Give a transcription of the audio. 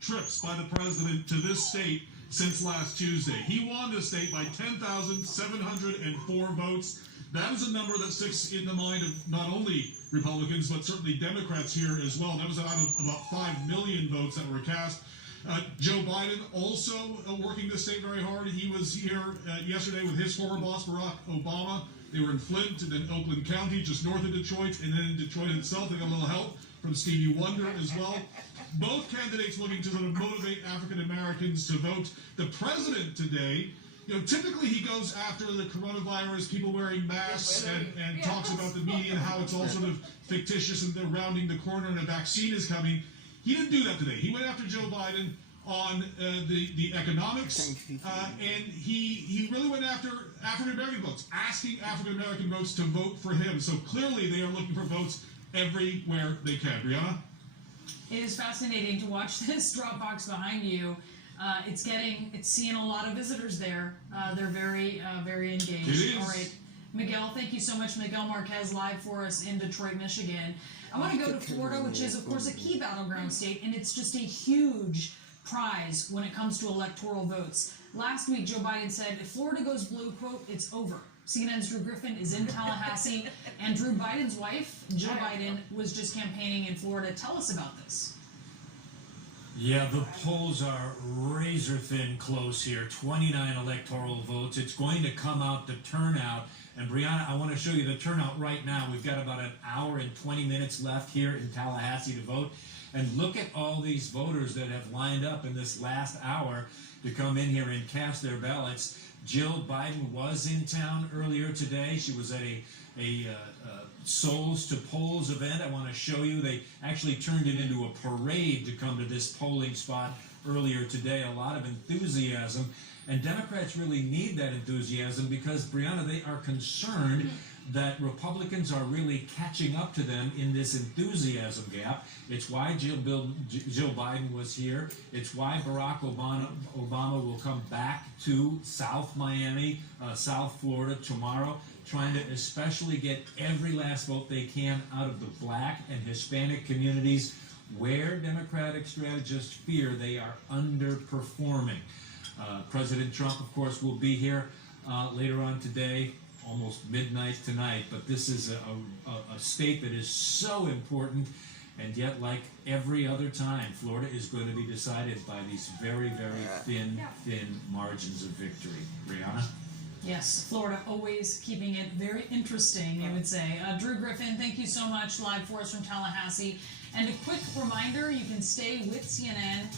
trips by the president to this state since last Tuesday. He won the state by 10,704 votes. That is a number that sticks in the mind of not only Republicans, but certainly Democrats here as well. That was out of about 5 million votes that were cast. Joe Biden also working the state very hard. He was here yesterday with his former boss, Barack Obama. They were in Flint and then Oakland County, just north of Detroit, and then in Detroit itself. They got a little help from Stevie Wonder as well. Both candidates looking to sort of motivate African Americans to vote. The president today, typically he goes after the coronavirus, people wearing masks, and talks about the media and how it's all sort of fictitious and they're rounding the corner and a vaccine is coming. He didn't do that today. He went after Joe Biden on the economics, and he really went after African American votes, asking African American votes to vote for him. So clearly they are looking for votes everywhere they can. Brianna? It is fascinating to watch this drop box behind you. It's seeing a lot of visitors there. They're very engaged. It is. All right, Miguel, thank you so much. Miguel Marquez live for us in Detroit, Michigan. I want to go to Florida, which is, of course, a key battleground state, and it's just a huge prize when it comes to electoral votes. Last week, Joe Biden said, if Florida goes blue, quote, it's over. CNN's Drew Griffin is in Tallahassee, and Drew Biden's wife, Jill Biden, was just campaigning in Florida. Tell us about this. Yeah, the polls are razor thin close here. 29 electoral votes. It's going to come out the turnout. And Brianna, I want to show you the turnout right now. We've got about an hour and 20 minutes left here in Tallahassee to vote. And look at all these voters that have lined up in this last hour to come in here and cast their ballots. Jill Biden was in town earlier today. She was at a Souls to Polls event. I want to show you. They actually turned it into a parade to come to this polling spot earlier today. A lot of enthusiasm. And Democrats really need that enthusiasm because, Brianna, they are concerned that Republicans are really catching up to them in this enthusiasm gap. It's why Joe Biden was here. It's why Barack Obama will come back to South Miami, South Florida tomorrow, trying to especially get every last vote they can out of the black and Hispanic communities where Democratic strategists fear they are underperforming. President Trump, of course, will be here later on today, almost midnight tonight, but this is a state that is so important, and yet, like every other time, Florida is going to be decided by these very, very thin margins of victory. Brianna? Yes, Florida always keeping it very interesting, I would say. Drew Griffin, thank you so much, live for us from Tallahassee. And a quick reminder, you can stay with CNN